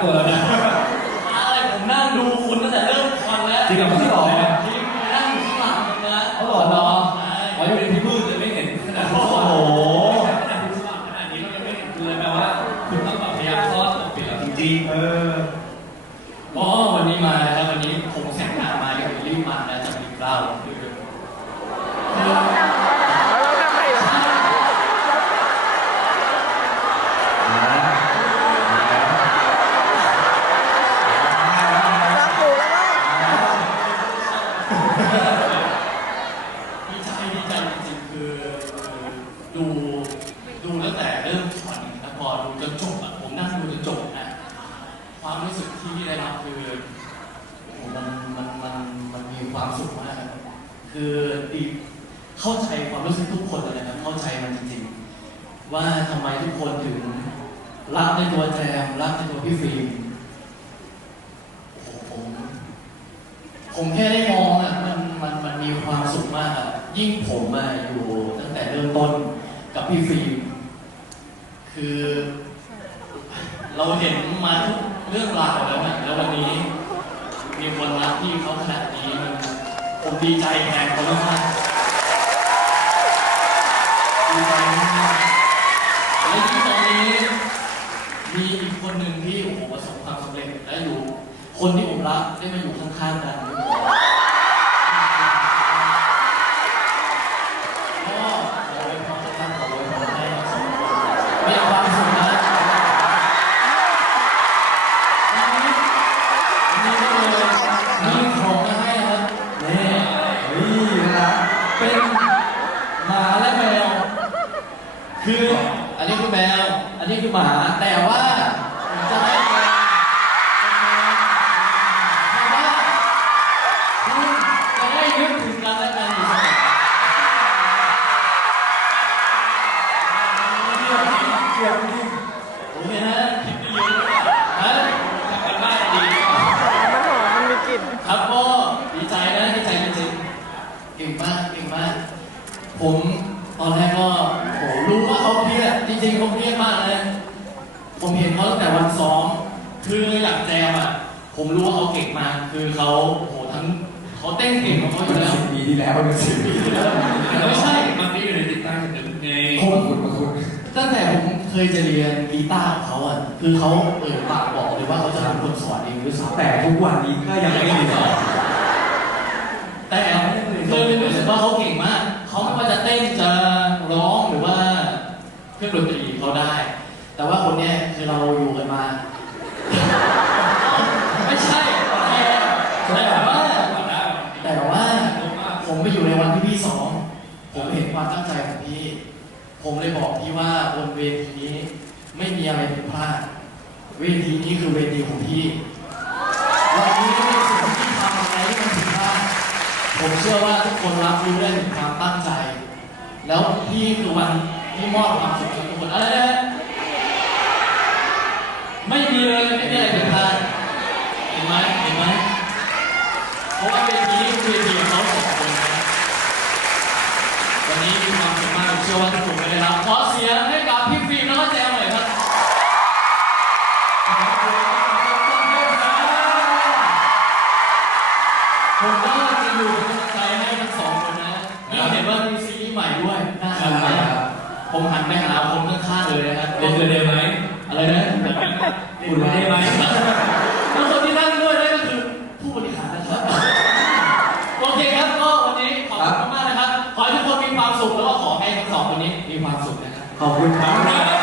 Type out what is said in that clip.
aku lah ดูดูตั้งแต่เริ่มช็อตแล้วพอดูจนจบอะผมนั่งดูจนจบนะความรู้สึกที่ได้รับคือมันมันมันมันมีความสุขมากคือดีเข้าใจความรู้สึกทุกคนเลยนะครับเข้าใจมันจริงๆ ว่าทำไมทุกคนถึงรักในตัวแจมรักในตัวพี่ฟิล์มโอ้โหผมผมแค่ได้มองอะมันมันมันมีความสุขมาก ยิ่งผมอะอยู่ตั้งแต่เริ่มต้น พี่ฟิล์มคือเราเห็นมาทุกเรื่องราวแล้วนะแล้ววันนี้ มีคนรักพี่เขาขนาดนี้มันผมดีใจแทนเขามากดีใจมากและยิ่งตอนนี้ มีอีกคนหนึ่งที่โอ้โหประสบความสำเร็จและอยู่ คนที่ผมรักได้มาอยู่ข้างๆกัน นี่นะเป็นหมาและแมว คืออันนี้คือแมว อันนี้คือหมา แต่ว่าจะให้ งมากเก่งมาก ผมตอนแรกก็โหรู้ว่าเขาเครียดจริงๆเขาเครียดมากเลยผมเห็นเขาตั้งแต่วันซ้อมคืออย่างแจมอะ ผมรู้ว่าเขาเก่งมากคือเขาโอ้โหทั้งเขาเต้นเก่งของเขาอยู่เป็นแล้วสิบปีที่แล้วเป็นสิบปีที่แล้วไม่ใช่บางทีอยู่ในติดตั้งถึงไงขอบคุณขอบคุณตั้งแต่ผมเคยจะเรียนกีตาร์ของเขาอะคือเขาเอ่ยปากบอกเลยว่าเขาจะเป็นคนสอนเองด้วยซ้ำแต่ทุกวันนี้ก็ยังไม่มีสอนแต่ เคยรู้สึกว่าเขาเก่งมาก เขาไม่ว่าจะเต้นจะร้องหรือว่าเครื่องดนตรีเขาได้ แต่ว่าคนเนี้ยคือเราอยู่กันมา ไม่ใช่แต่แต่ว่าแต่ว่าผมไปอยู่ในวันที่พี่สองผมเห็นความตั้งใจของพี่ ผมเลยบอกพี่ว่าบนเวทีนี้ ไม่มีอะไรผิดพลาด เวทีนี้คือเวทีของพี่ วันนี้ไม่เป็นสิ่งที่ทำอะไรที่มันผิดพลาด ผมเชื่อว่าทุกคนรับรู้ได้ถึงความตั้งใจ แล้วพี่คือวันที่มอบความสุขให้ทุกคนอะไรนะไม่มีเลยไม่มีอะไรผิดพลาดเห็นไหมเห็นไหมเพราะว่าเวทีนี้คือเวทีของเขาสองคนนะวันนี้มีความสุขมากผมเชื่อว่าทุกคน ผมหันไปหาคนข้างๆเลยนะครับเรียนเรียนไหมอะไรนะคุณได้ไหมแล้วคนที่นั่งด้วยนั่นก็คือผู้บริหารนะครับ โอเคครับก็วันนี้ขอบคุณมากๆนะครับ ขอให้ทุกคนมีความสุขแล้วก็ขอให้ทั้งสองคนนี้มีความสุขนะครับ ขอบคุณครับ